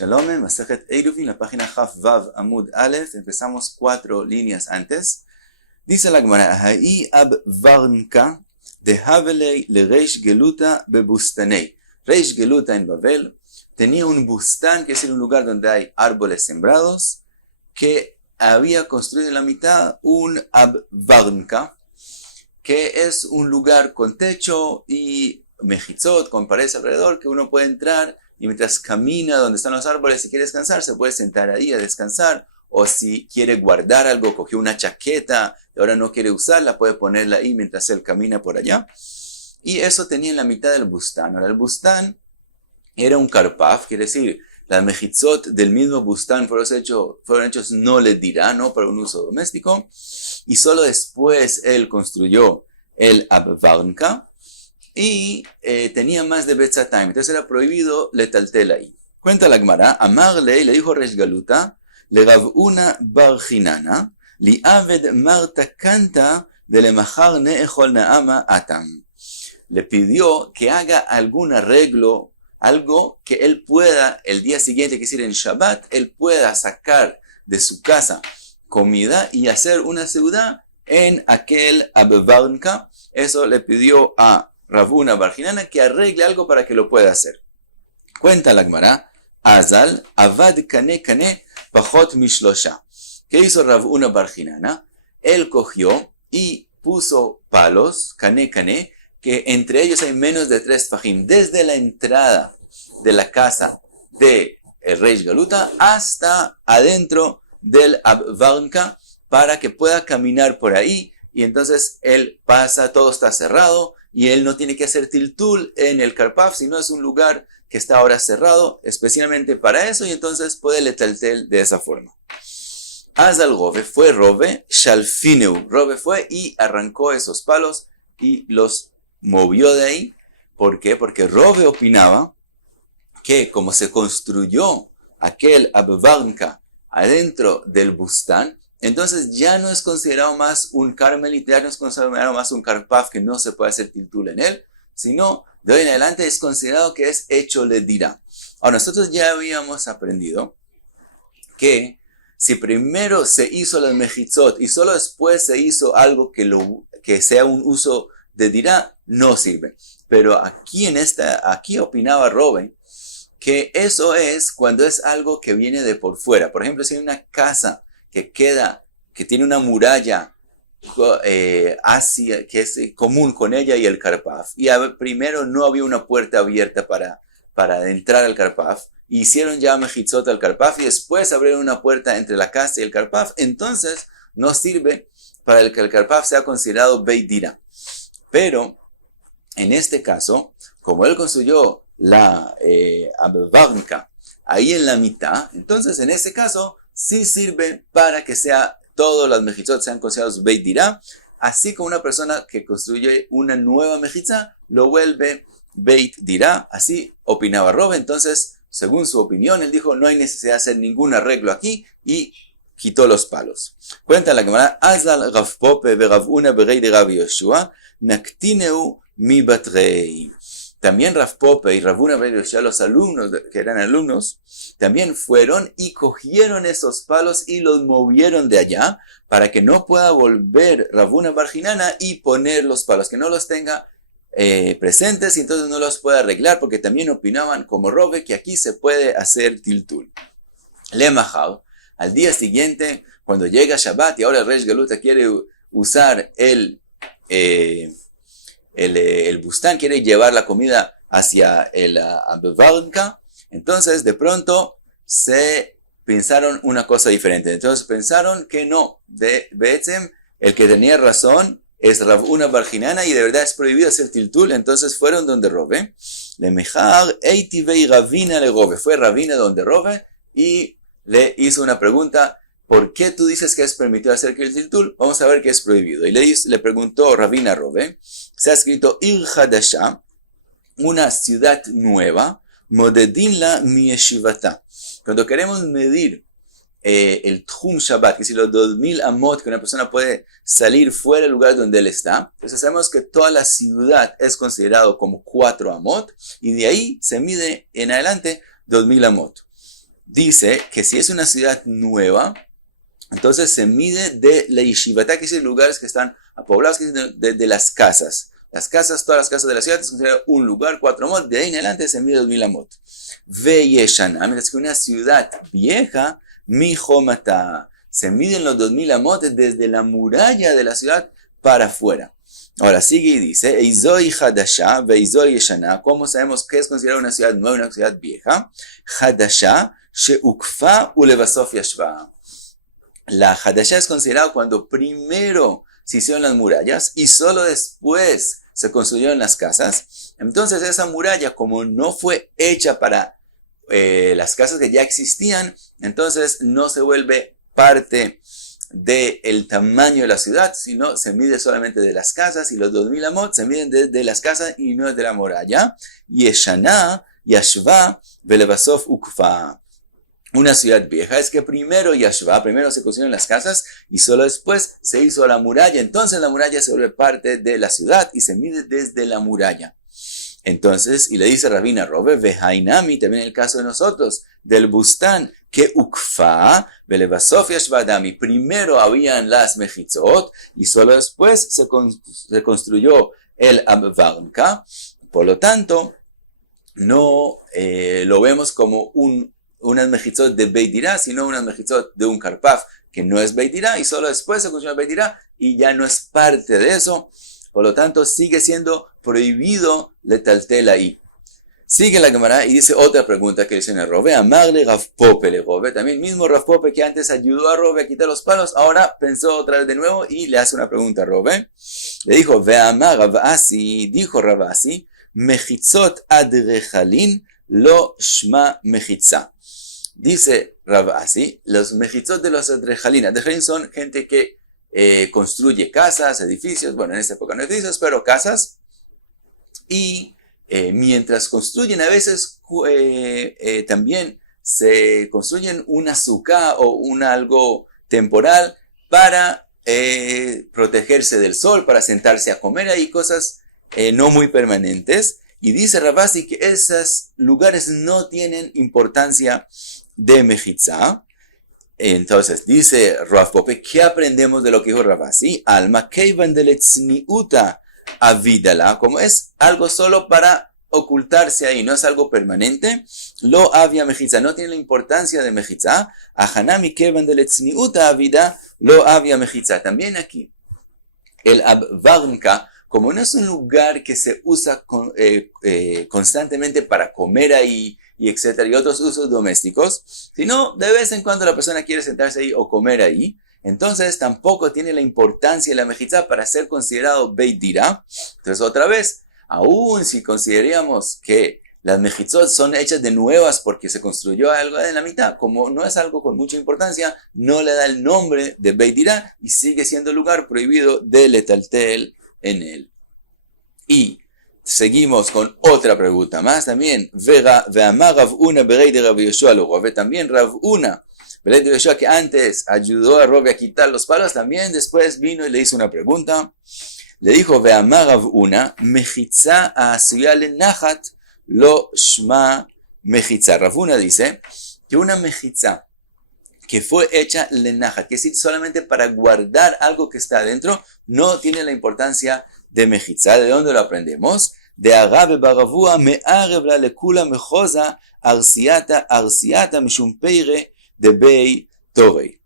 Shalom, Masejet Eiruvin, la página Haf Vav Amud Aleph, empezamos 4 líneas antes. Dice la Gemara, Ha'i ab Varnka de Havelei le Reish Geluta bebustanei. Reish Geluta en Babel tenía un bustán, que es un lugar donde hay árboles sembrados, que había construido en la mitad un ab Varnka, que es un lugar con techo y mejitzot, con paredes alrededor, que uno puede entrar y mientras camina donde están los árboles, si quiere descansar, se puede sentar ahí a descansar, o si quiere guardar algo, cogió una chaqueta y ahora no quiere usarla, puede ponerla ahí mientras él camina por allá. Y eso tenía en la mitad del bustán. Ahora el bustán era un karpaf, quiere decir, las mejitzot del mismo bustán fueron hechos no le dirá, no para un uso doméstico, y solo después él construyó el abvarnka, y tenía más de betzatayim, entonces era prohibido letaltel ahí. Cuenta la Gemara, Amarle le dijo Reish Galuta, le Ravuna bar Chinana, li aved marta canta de le mahar ne'echol na'ama atam. Le pidió que haga algún arreglo, algo que él pueda, el día siguiente, que es decir en Shabbat, él pueda sacar de su casa comida y hacer una seudá en aquel abvarnka. Eso le pidió a Ravuna bar Chinana que arregle algo para que lo pueda hacer. Cuenta la Gemara, Azal, avad kane kane, pachot mishlosha. ¿Qué hizo Ravuna bar Chinana? Él cogió y puso palos, kane kane, que entre ellos hay menos de 3 fajim, desde la entrada de la casa de el Reish Galuta hasta adentro del abvarnka, para que pueda caminar por ahí, y entonces él pasa, todo está cerrado, y él no tiene que hacer tiltul en el karpaf, sino es un lugar que está ahora cerrado, especialmente para eso, y entonces puede letaltel de esa forma. Azal Rove, fue Rove, Shalfineu, Rove fue y arrancó esos palos y los movió de ahí. ¿Por qué? Porque Rove opinaba que como se construyó aquel abvarnka adentro del bustán, entonces ya no es considerado más un carmelit, ya no es considerado más un karpaf que no se puede hacer tiltul en él, sino de hoy en adelante es considerado que es hecho le dirá. Ahora, nosotros ya habíamos aprendido que si primero se hizo las mejitzot y solo después se hizo algo que sea un uso de dirá, no sirve. Pero aquí opinaba Rove que eso es cuando es algo que viene de por fuera. Por ejemplo, si hay una casa que tiene una muralla que es común con ella y el karpaf, y primero no había una puerta abierta para entrar al karpaf, hicieron ya mejitzot al karpaf y después abrieron una puerta entre la casa y el karpaf, entonces no sirve para que el karpaf sea considerado beit dira. Pero en este caso, como él construyó la abvarnka ahí en la mitad, entonces en ese caso sí sirve para que todos las mejitzot sean considerados beit dirá, así como una persona que construye una nueva mejitza lo vuelve beit dirá. Así opinaba Rove. Entonces, según su opinión, él dijo no hay necesidad de hacer ningún arreglo aquí y quitó los palos. Cuenta la Gemara, Azal Rav Pope ve Rav Una berei de Rav Yoshua naktineu mi batrei. También Rav Pope y Rav Una berei de Yoshua, los alumnos que eran alumnos, también fueron y cogieron esos palos y los movieron de allá para que no pueda volver Ravuna bar Chinana y poner los palos, que no los tenga presentes y entonces no los pueda arreglar, porque también opinaban como Rove que aquí se puede hacer tiltul. Le Mahal, al día siguiente, cuando llega Shabbat y ahora el Reish Galuta quiere usar el bustán, quiere llevar la comida hacia el abvarnka, entonces de pronto se pensaron una cosa diferente. Entonces pensaron que no, de Be'etzem, el que tenía razón es Ravuna bar Chinana y de verdad es prohibido hacer tiltul. Entonces fueron donde Rove, le mejar eitivei Ravina le Rove, fue Ravina donde Rove y le hizo una pregunta: ¿por qué tú dices que es permitido hacer el tiltul? Vamos a ver que es prohibido. Y le preguntó Ravina a Rove, se ha escrito Ir Hadasha, una ciudad nueva, modedinla mi yeshivata. Cuando queremos medir el Tchum Shabbat, que es los 2000 amot que una persona puede salir fuera del lugar donde él está, entonces sabemos que toda la ciudad es considerado como 4 amot, y de ahí se mide en adelante 2000 amot. dice que si es una ciudad nueva, entonces se mide de la yeshivatá, que es lugares que están poblados, que es de las casas. Las casas, todas las casas de la ciudad, es considerado un lugar, 4 amot, de ahí en adelante se mide 2000 amot. Ve yeshana, mientras que una ciudad vieja, mi jomata, se miden los 2000 amot desde la muralla de la ciudad para afuera. Ahora sigue y dice, Eizoi Hadasha, Veizoi Yeshana. ¿Cómo sabemos qué es considerado una ciudad nueva y una ciudad vieja? Hadasha, Sheukfa Ulevasof Yashva. La Hadasha es considerado cuando primero se hicieron las murallas y solo después se construyeron las casas. Entonces esa muralla, como no fue hecha para las casas que ya existían, entonces no se vuelve parte del tamaño de la ciudad, sino se mide solamente de las casas, y los 2000 amot se miden desde las casas y no desde la muralla. Yeshana, Yashva, Velevasov Ukfa. Una ciudad vieja es que primero Yashva, primero se construyeron las casas y solo después se hizo la muralla. Entonces la muralla se vuelve parte de la ciudad y se mide desde la muralla. Entonces, y le dice Rabina Rove, Vehainami, también en el caso de nosotros, del Bustán, que Ukfa, Velevasov Yashvadami, primero habían las mejitzot y solo después se construyó el Abvarnka. Por lo tanto, no lo vemos como unas mejitzot de Beit Dirá, sino unas mejitzot de un karpaf que no es Beit Dirá y solo después se construyó Beit Dirá y ya no es parte de eso. Por lo tanto, sigue siendo prohibido letaltel ahí. Sigue la Gemara y dice otra pregunta que dice en el Rove. Amarle Rav Pope le Rove. También mismo Rav Pope que antes ayudó a Rove a quitar los palos, ahora pensó otra vez de nuevo y le hace una pregunta a Rove. Le dijo, Ve'amar Rav Asi, dijo Rav Asi, mechitzot adrechalin lo shma mechitza. Dice Rav Asi, los mechitzot de los adrechalin. Adrechalin son gente que construye casas, edificios, bueno, en esta época no edificios, pero casas, y mientras construyen a veces también se construyen una suká o algo temporal para protegerse del sol, para sentarse a comer ahí, cosas no muy permanentes, y dice Rav Asi que esos lugares no tienen importancia de mechitza. Entonces, dice Rav Pope, ¿qué aprendemos de lo que dijo Rav Asi? Alma keivan deletzniuta avidala, como es algo solo para ocultarse ahí, no es algo permanente, lo avia mechitza, no tiene la importancia de mechitza. Ahanami keivan deletzniuta avida, lo avia mechitza. También aquí, el abvarnka, como no es un lugar que se usa constantemente para comer ahí, y etcétera, y otros usos domésticos, sino de vez en cuando la persona quiere sentarse ahí o comer ahí, entonces tampoco tiene la importancia de la mechitza para ser considerado Beit Dirá. Entonces otra vez, aún si consideramos que las mechitzot son hechas de nuevas porque se construyó algo en la mitad, como no es algo con mucha importancia, no le da el nombre de Beit Dirá y sigue siendo lugar prohibido de letaltel en él. Y seguimos con otra pregunta más también. Ve'amar Rav Una berei de Rav Yoshua lo Rove. También Rav Una, berei de Yoshua, que antes ayudó a Rove a quitar los palos, también después vino y le hizo una pregunta. Le dijo, Ve'amar Rav Una, mechitza asuya lenachat lo shma mechitza. Rav Una dice que una mechitza que fue hecha lenachat, que es decir, solamente para guardar algo que está adentro, no tiene la importancia de mechitza. ¿De dónde lo aprendemos? De Agabe Baravua me'arev la lekula mechoza arsiata mishumpeire de Bei Torei.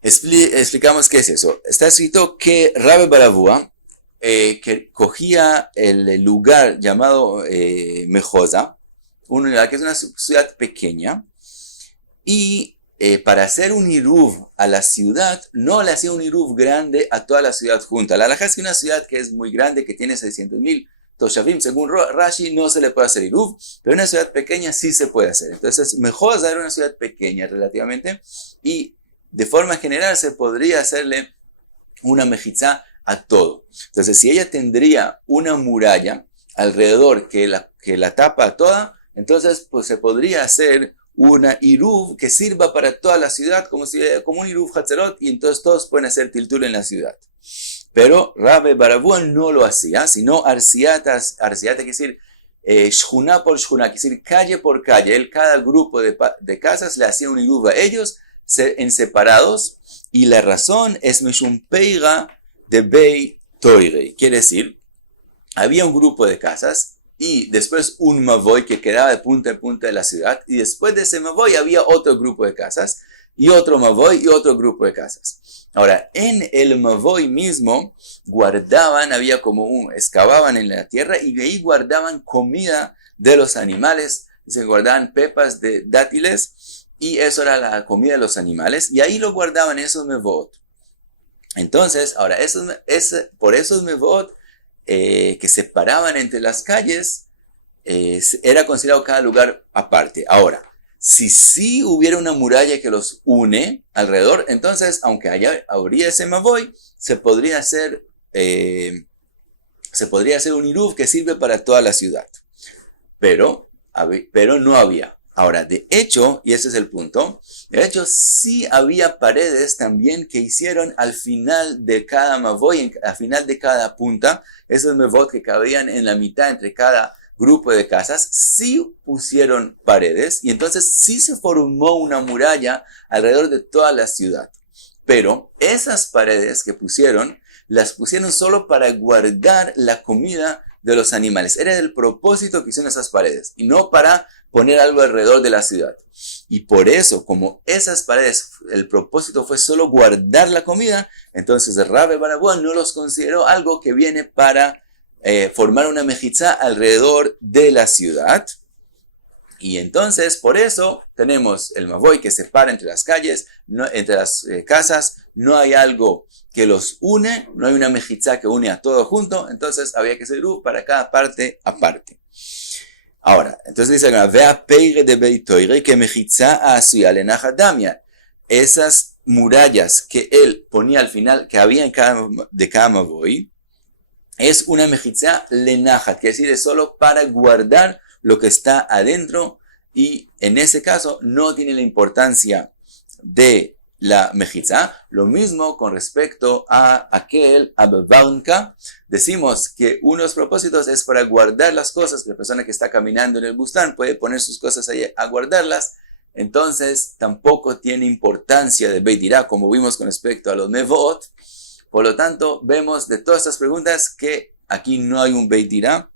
Explicamos qué es eso. Está escrito que Rabbe Baravua que cogía el lugar llamado Mejosa, que es una ciudad pequeña, y para hacer un iruv a la ciudad, no le hacía un iruv grande a toda la ciudad junta. La halajá es que una ciudad que es muy grande, que tiene 600,000 toshavim, según Rashi, no se le puede hacer iruv, pero una ciudad pequeña sí se puede hacer. Entonces, Mejosa era una ciudad pequeña relativamente, y de forma general se podría hacerle una mejizá a todo. Entonces, si ella tendría una muralla alrededor que la tapa toda, entonces pues se podría hacer una iruv que sirva para toda la ciudad como un iruv hatzerot, y entonces todos pueden hacer tiltul en la ciudad. Pero Rabbe Baravua no lo hacía, sino arsiata quiere decir shchuna por shchuna, es decir, calle por calle. Cada grupo de casas le hacía un iruv a ellos en separados, y la razón es mishum peiga de bei toirei. Quiere decir, había un grupo de casas y después un mavoy que quedaba de punta en punta de la ciudad, y después de ese mavoy había otro grupo de casas, y otro mavoy y otro grupo de casas. Ahora, en el mavoy mismo guardaban, excavaban en la tierra y de ahí guardaban comida de los animales, se guardaban pepas de dátiles, y eso era la comida de los animales, y ahí lo guardaban esos mevot. Entonces, ahora, por esos mevot que separaban entre las calles, era considerado cada lugar aparte. Ahora, si sí hubiera una muralla que los une alrededor, entonces, aunque habría ese mavoy, se podría hacer un iruv que sirve para toda la ciudad. Pero no había. Ahora, de hecho, y ese es el punto, de hecho sí había paredes también que hicieron al final de cada mavoy, al final de cada punta, esos mavot que cabían en la mitad entre cada grupo de casas, sí pusieron paredes, y entonces sí se formó una muralla alrededor de toda la ciudad. Pero esas paredes que las pusieron solo para guardar la comida de los animales. Era el propósito que hicieron esas paredes, y no para poner algo alrededor de la ciudad. Y por eso, como esas paredes, el propósito fue solo guardar la comida, entonces Rabbi Barabua no los consideró algo que viene para formar una mejizá alrededor de la ciudad. Y entonces, por eso, tenemos el mavoy que separa entre las calles, entre las casas, no hay algo que los une, no hay una mejizá que une a todo junto, entonces había que hacer para cada parte aparte. Ahora, entonces dice, vea peire de beitoire que mejizá asuya lenajadamia. Esas murallas que él ponía al final, que había en cada mavoy, es una mejizá lenajat, que es decir, es solo para guardar lo que está adentro, y en ese caso no tiene la importancia de la mejizá. Lo mismo con respecto a aquel abvarnka. Decimos que unos propósitos es para guardar las cosas, que la persona que está caminando en el bustán puede poner sus cosas ahí a guardarlas, entonces tampoco tiene importancia de Beit Dirá, como vimos con respecto a los mevot. Por lo tanto, vemos de todas estas preguntas que aquí no hay un Beit Dirá,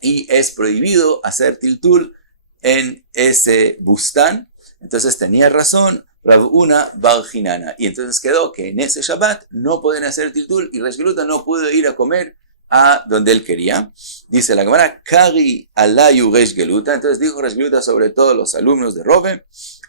y es prohibido hacer tiltul en ese bustán. Entonces tenía razón Rav Una bar Hinana, y entonces quedó que en ese Shabbat no pueden hacer tiltul, y Resh Geluta no pudo ir a comer a donde él quería. Dice la Gemara, Kari alayu Resh Geluta. Entonces dijo Resh Geluta sobre todos los alumnos de Rove,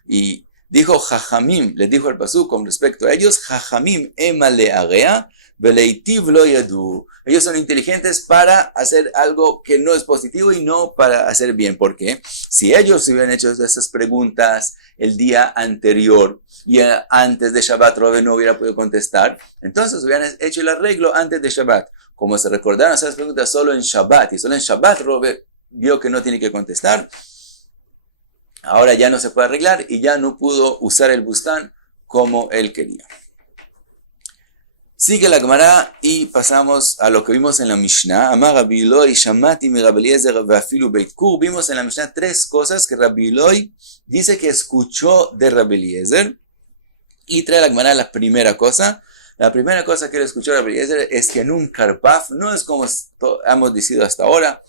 y dijo Jajamim, les dijo el pasú con respecto a ellos, Jajamim ema le'area veleitiv lo yadu. Ellos son inteligentes para hacer algo que no es positivo y no para hacer bien. ¿Por qué? Si ellos hubieran hecho esas preguntas el día anterior y antes de Shabbat Rove no hubiera podido contestar, entonces hubieran hecho el arreglo antes de Shabbat. Como se recordaron esas preguntas solo en Shabbat, y solo en Shabbat Rove vio que no tiene que contestar, ahora ya no se puede arreglar y ya no pudo usar el bustán como él quería. Sigue la Gemara y pasamos a lo que vimos en la Mishnah. Amar Rabbi Eloi, Shamati mi Rabbi Eliezer ve'afilu Beit Kur. Vimos en la Mishnah tres cosas que Rabbi Eloi dice que escuchó de Rabbi Eliezer, y trae la Gemara la primera cosa. La primera cosa que él escuchó de Rabbi Eliezer es que en un karpaf, no es como hemos dicho hasta ahora,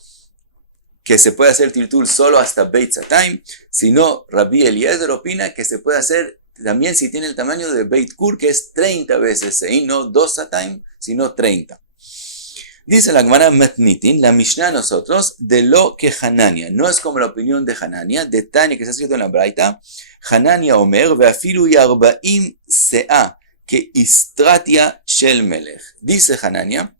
que se puede hacer tiltul solo hasta Beit Zatayim, sino Rabbi Eliezer opina que se puede hacer también si tiene el tamaño de Beit Kur, que es 30 veces, y no 2 Zatayim, sino 30. Dice la Gemara Matnitin, la Mishnah nosotros, de lo que Hanania, no es como la opinión de Hanania, de Tania que está escrito en la Braita, Hanania Omer, ve'afilu yarbaim se'a, que istratia shel melech. Dice Hanania,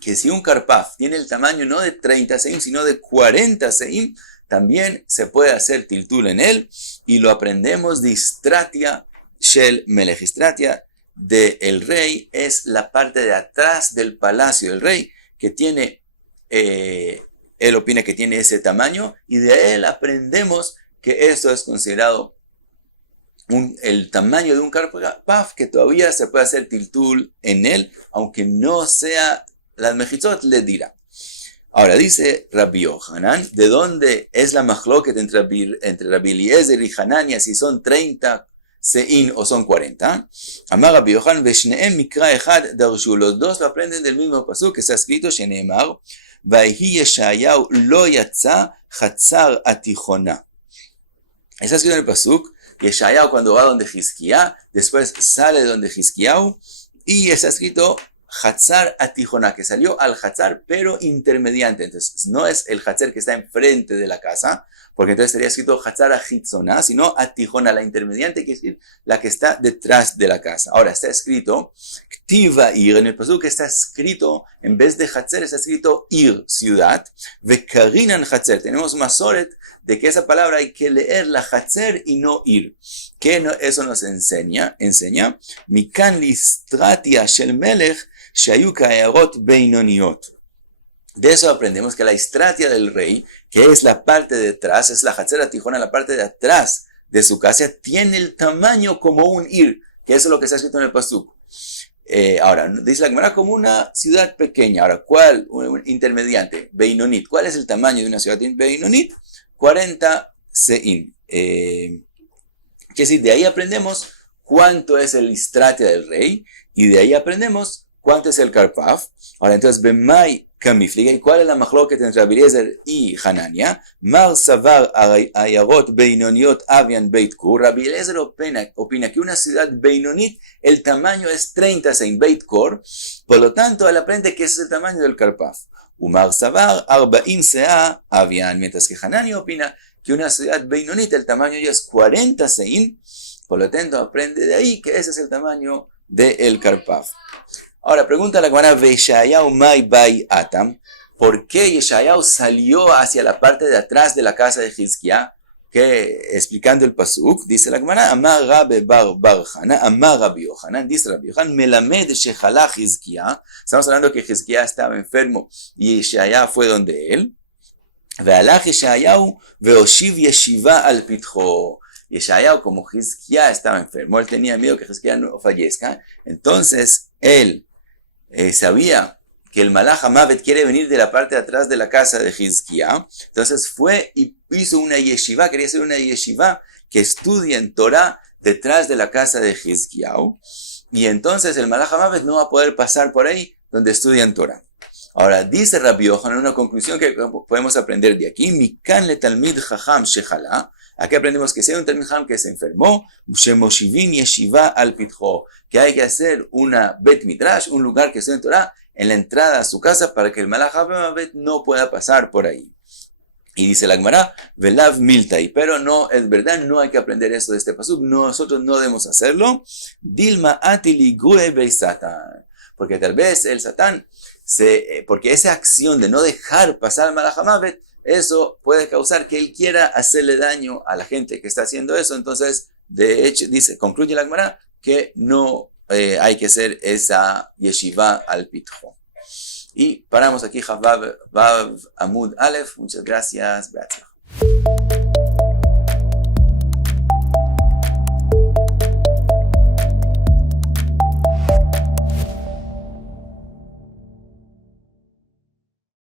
que si un karpaf tiene el tamaño no de 30 seim, sino de 40 seim, también se puede hacer tiltul en él, y lo aprendemos de istratia shel melech. Istratia del rey es la parte de atrás del palacio del rey, que tiene, él opina que tiene ese tamaño, y de él aprendemos que eso es considerado el tamaño de un karpaf, que todavía se puede hacer tiltul en él, aunque no sea las mejizot le dirá. Ahora dice Rabbi Yohanan, ¿de dónde es la machloket entre Rabbi Eliezer y Hanania si son 30 se'in o son 40? Amar Rabbi Yohanan, Veshneem mikra echad darshu. Los dos lo aprenden del mismo pasuk que está escrito, Sheneemar, Vayhi Yeshayahu lo yatza chatzar atichona. Está escrito en el pasuk, Yeshayahu cuando va donde Hizkiá, después sale de donde Hizkiyahu, y está escrito Hatzar Atijona, que salió al Hatzar, pero intermediante. Entonces, no es el Hatzar que está enfrente de la casa, porque entonces sería escrito Hatzar Ahitzona, sino Atijona, la intermediante, que es decir, la que está detrás de la casa. Ahora, está escrito Ktiva Ir, en el pasuk que está escrito, en vez de Hatzar, está escrito Ir, ciudad, Vekarinan Hatzar. Tenemos Masoret de que esa palabra hay que leer la Hatzar y no Ir. ¿Qué eso nos enseña? Mikan listratia shel melech shayu ka'erot beinoniot. De eso aprendemos que la istratia del rey, que es la parte de atrás, es la Hatzar Atijona, la parte de atrás de su casa, tiene el tamaño como un Ir, que eso es lo que está escrito en el pasuk. Ahora, dice la Gemara como una ciudad pequeña. Ahora, ¿cuál? Un intermediante, Beinonit. ¿Cuál es el tamaño de una ciudad Beinonit? 40 se'in. Quiere decir, de ahí aprendemos cuánto es el istratia del rey, y de ahí aprendemos cuánto es el karpaf. Ahora, entonces, Bemai Kamifliga, ¿y cuál es la machloket entre Rabbi Eliezer y Hanania? Mar Savar Ayarot Beinoniot Avian Beit Kur. Rabbi Eliezer opina que una ciudad Beinonit, el tamaño es 30 se'in, Beit Kur, por lo tanto, él aprende que ese es el tamaño del karpaf. Umar Savar 40 se'a Avian, mientras que Hanania opina que una ciudad Beinonit, el tamaño ya es 40 se'in, por lo tanto, aprende de ahí que ese es el tamaño del karpaf. Ahora, pregunta la Gemara, Yeshayahu mai bai atam, ¿por qué Yeshayahu salió hacia la parte de atrás de la casa de Hizkiá? Que, explicando el pasuk, dice la Gemara, Amar Rabbe bar Hana, Amar Rabbi Yohanan, dice Rabbi Yohanan, Melamed shechalá Hizkiá. Estamos hablando que Hizkiá estaba enfermo y Yeshayahu fue donde él. Ve'alach Yeshayahu ve'oshiv yeshiva al pitjo. Yeshayahu, como Hizkiá estaba enfermo, él tenía miedo que Hizkiá no fallezca, entonces él sabía que el Malach HaMavet quiere venir de la parte de atrás de la casa de Hizkiá, entonces fue y hizo una yeshiva, quería hacer una yeshiva que estudie en Torah detrás de la casa de Hizkiá, y entonces el Malach HaMavet no va a poder pasar por ahí donde estudian Torah. Ahora, dice Rabbi Yohanan, una conclusión que podemos aprender de aquí, Mikan le talmid chacham shechalá. Aquí aprendemos que si hay un talmid chacham que se enfermó, shemoshivin yeshiva al pitjo, que hay que hacer una bet midrash, un lugar que esté en Torah, en la entrada a su casa para que el Malach HaMavet no pueda pasar por ahí. Y dice la Gemara, velav miltai, pero no, es verdad, no hay que aprender eso de este pasuk, nosotros no debemos hacerlo. Dilma atili gue beisatan, porque tal vez el Satán, porque esa acción de no dejar pasar al Malach HaMavet, eso puede causar que él quiera hacerle daño a la gente que está haciendo eso. Entonces, de hecho, concluye la Gemara que no hay que hacer esa yeshiva al pitjo. Y paramos aquí, Vav Amud Aleph. Muchas gracias.